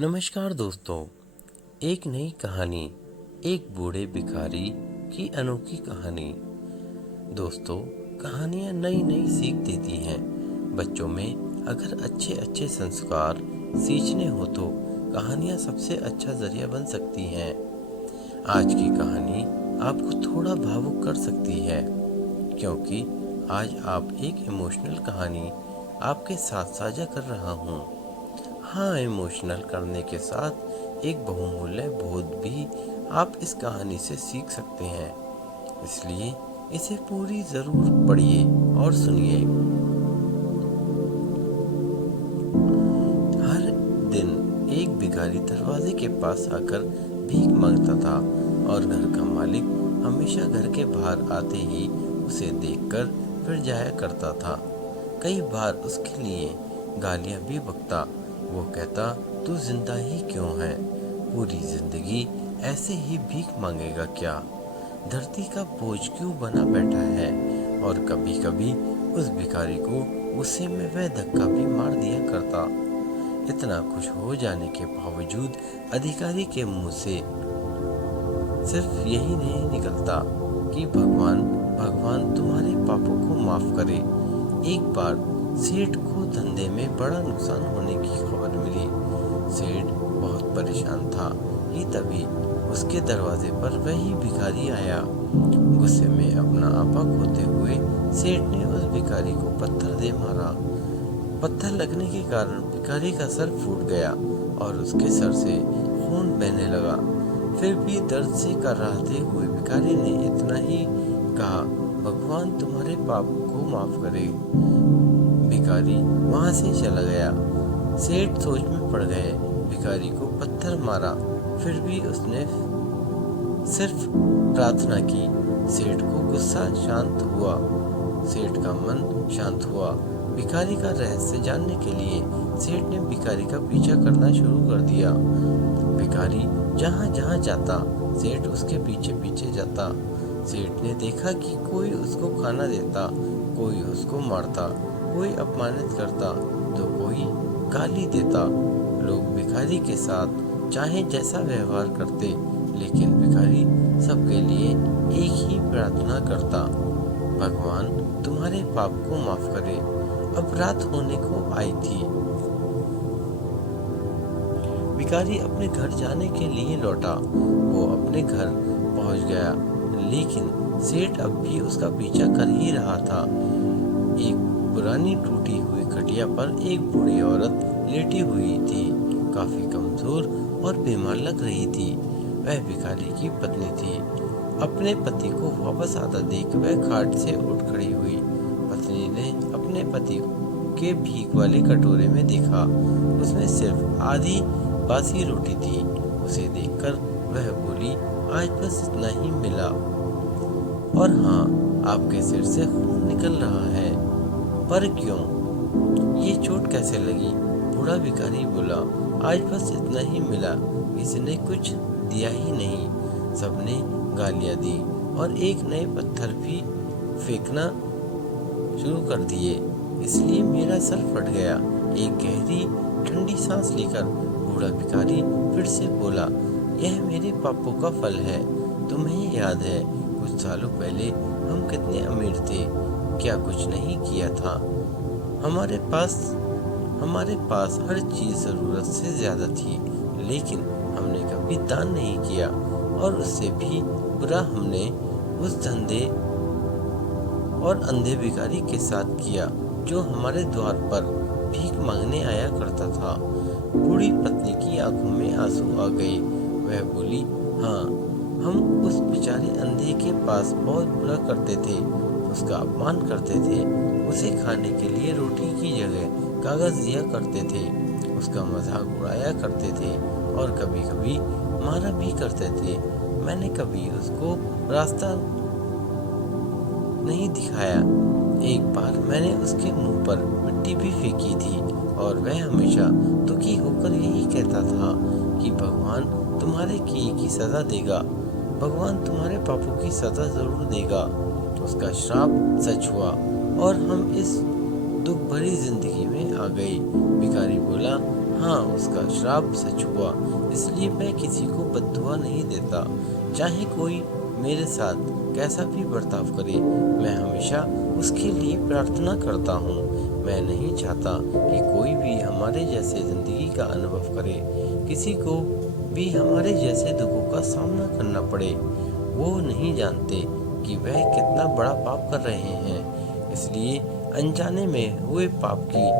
नमस्कार दोस्तों। एक नई कहानी, एक बूढ़े भिखारी की अनोखी कहानी। दोस्तों, कहानियाँ नई नई सीख देती हैं। बच्चों में अगर अच्छे अच्छे संस्कार सींचने हो तो कहानियाँ सबसे अच्छा जरिया बन सकती हैं। आज की कहानी आपको थोड़ा भावुक कर सकती है, क्योंकि आज आप एक इमोशनल कहानी आपके साथ साझा कर रहा हूँ। हाँ, इमोशनल करने के साथ एक बहुमूल्य बोध भी आप इस कहानी से सीख सकते हैं। इसलिए इसे पूरी ज़रूर पढ़िए और सुनिए। हर दिन एक भिखारी दरवाजे के पास आकर भीख मांगता था और घर का मालिक हमेशा घर के बाहर आते ही उसे देखकर फिर जाया करता था। कई बार उसके लिए गालियाँ भी बकता। वो कहता, तू जिंदा ही क्यों है? पूरी जिंदगी ऐसे ही भीख मांगेगा क्या? धरती का बोझ क्यों बना बैठा है? और कभी कभी उस भिखारी को गुस्से में वह धक्का भी मार दिया करता। इतना खुश हो जाने के बावजूद अधिकारी के मुंह से सिर्फ यही नहीं निकलता कि भगवान भगवान तुम्हारे पापों को माफ करे। एक बार सेठ को धंधे में बड़ा नुकसान होने की खबर मिली। सेठ बहुत परेशान था कि तभी उसके दरवाजे पर वही भिखारी आया। गुस्से में अपना आपा खोते हुए सेठ ने उस भिखारी को पत्थर दे मारा। पत्थर लगने के कारण भिखारी का सर फूट गया और उसके सर से खून बहने लगा। फिर भी दर्द से कराहते हुए भिखारी ने इतना ही कहा, भगवान तुम्हारे पाप को माफ करे। भिखारी वहां से चला गया। सेठ सोच में पड़ गए। भिखारी को पत्थर मारा, फिर भी उसने सिर्फ प्रार्थना की। सेठ को गुस्सा शांत हुआ। सेठ का मन शांत हुआ। भिखारी का रहस्य जानने के लिए सेठ ने भिखारी का पीछा करना शुरू कर दिया। भिखारी जहाँ जहाँ जाता, सेठ उसके पीछे पीछे जाता। सेठ ने देखा कि कोई उसको खाना देता, कोई उसको मारता, कोई अपमानित करता तो कोई गाली देता। लोग भिखारी के साथ चाहे जैसा व्यवहार करते, लेकिन भिखारी सबके लिए एक ही प्रार्थना करता, भगवान तुम्हारे पाप को माफ करे। अब रात होने को आई थी। भिखारी अपने घर जाने के लिए लौटा। वो अपने घर पहुंच गया, लेकिन सेठ अब भी उसका पीछा कर ही रहा था। एक पुरानी टूटी हुई खटिया पर एक बूढ़ी औरत लेटी हुई थी। काफी कमजोर और बीमार लग रही थी। वह भिखारी की पत्नी थी। अपने पति को वापस आता देख वह खाट से उठ खड़ी हुई। पत्नी ने अपने पति के भीख वाले कटोरे में देखा। उसमें सिर्फ आधी बासी रोटी थी। उसे देखकर वह बोली, आज बस इतना ही मिला। और हाँ, आपके सिर से खून निकल रहा है, पर क्यों? ये चोट कैसे लगी? बूढ़ा भिखारी बोला, आज बस इतना ही मिला। इसने कुछ दिया ही नहीं। सबने गालियां दी और एक नए पत्थर भी फेंकना शुरू कर दिए, इसलिए मेरा सर फट गया। एक गहरी ठंडी सांस लेकर बूढ़ा भिखारी फिर से बोला, यह मेरे पापों का फल है। तुम्हें याद है कुछ सालों पहले हम कितने अमीर थे? क्या कुछ नहीं किया था? हमारे पास हर चीज जरूरत से ज्यादा थी, लेकिन हमने कभी दान नहीं किया। और उससे भी बुरा हमने उस धंधे और अंधे भिखारी के साथ किया जो हमारे द्वार पर भीख मांगने आया करता था। बूढ़ी पत्नी की आंखों में आंसू आ गए। वह बोली, हाँ, हम उस बेचारे अंधे के पास बहुत बुरा करते थे, उसका अपमान करते थे, उसे खाने के लिए रोटी की जगह कागज दिया करते थे, उसका मजाक उड़ाया करते थे और कभी कभी मारा भी करते थे। मैंने कभी उसको रास्ता नहीं दिखाया। एक बार मैंने उसके मुंह पर मिट्टी भी फेंकी थी और वह हमेशा दुखी होकर यही कहता था कि भगवान तुम्हारे किए की सजा देगा, भगवान तुम्हारे पापों की सजा जरूर देगा। उसका श्राप सच हुआ और हम इस दुख भरी जिंदगी में आ गए। भिखारी बोला, हाँ, उसका श्राप सच हुआ, इसलिए मैं किसी को बद्दुआ नहीं देता। चाहे कोई मेरे साथ कैसा भी बर्ताव करे, मैं हमेशा उसके लिए प्रार्थना करता हूँ। मैं नहीं चाहता कि कोई भी हमारे जैसे जिंदगी का अनुभव करे, किसी को भी हमारे जैसे दुखों का सामना करना पड़े। वो नहीं जानते कि वह कितना बड़ा पाप कर रहे हैं, इसलिए अनजाने में हुए पाप की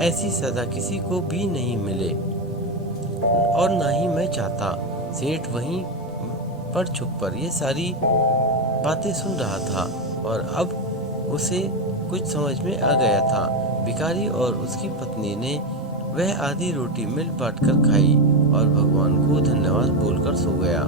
ऐसी सजा किसी को भी नहीं मिले। और ना ही मैं चाहता। सेठ वहीं पर छुप कर ये सारी बातें सुन रहा था और अब उसे कुछ समझ में आ गया था। भिखारी और उसकी पत्नी ने वह आधी रोटी मिल बांट कर खाई और भगवान को धन्यवाद बोलकर सो गया।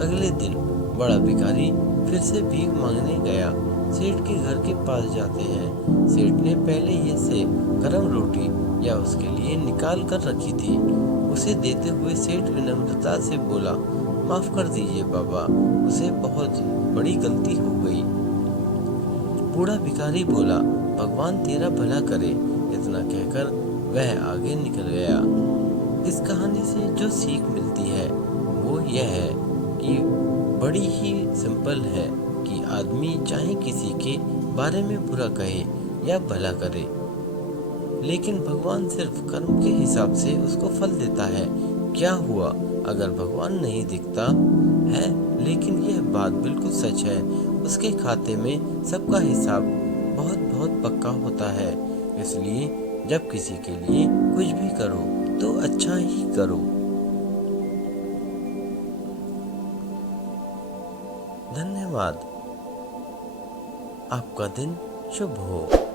अगले दिन बड़ा भिखारी फिर से भीख मांगने गया। सेठ के घर के पास जाते हैं। सेठ ने पहले ही से गरम रोटी या उसके लिए निकाल कर रखी थी। उसे देते हुए सेठ विनम्रता से बोला, माफ कर दीजिए बाबा, उसे बहुत बड़ी गलती हो गई। बूढ़ा भिखारी बोला, भगवान तेरा भला करे। इतना कहकर वह आगे निकल गया। इस कहानी से जो सीख मिलती है वो यह है कि बड़ी ही सिंपल है कि आदमी चाहे किसी के बारे में बुरा कहे या भला करे, लेकिन भगवान सिर्फ कर्म के हिसाब से उसको फल देता है। क्या हुआ अगर भगवान नहीं दिखता है, लेकिन यह बात बिल्कुल सच है, उसके खाते में सबका हिसाब बहुत बहुत पक्का होता है। इसलिए जब किसी के लिए कुछ भी करो तो अच्छा ही करो। धन्यवाद। आपका दिन शुभ हो।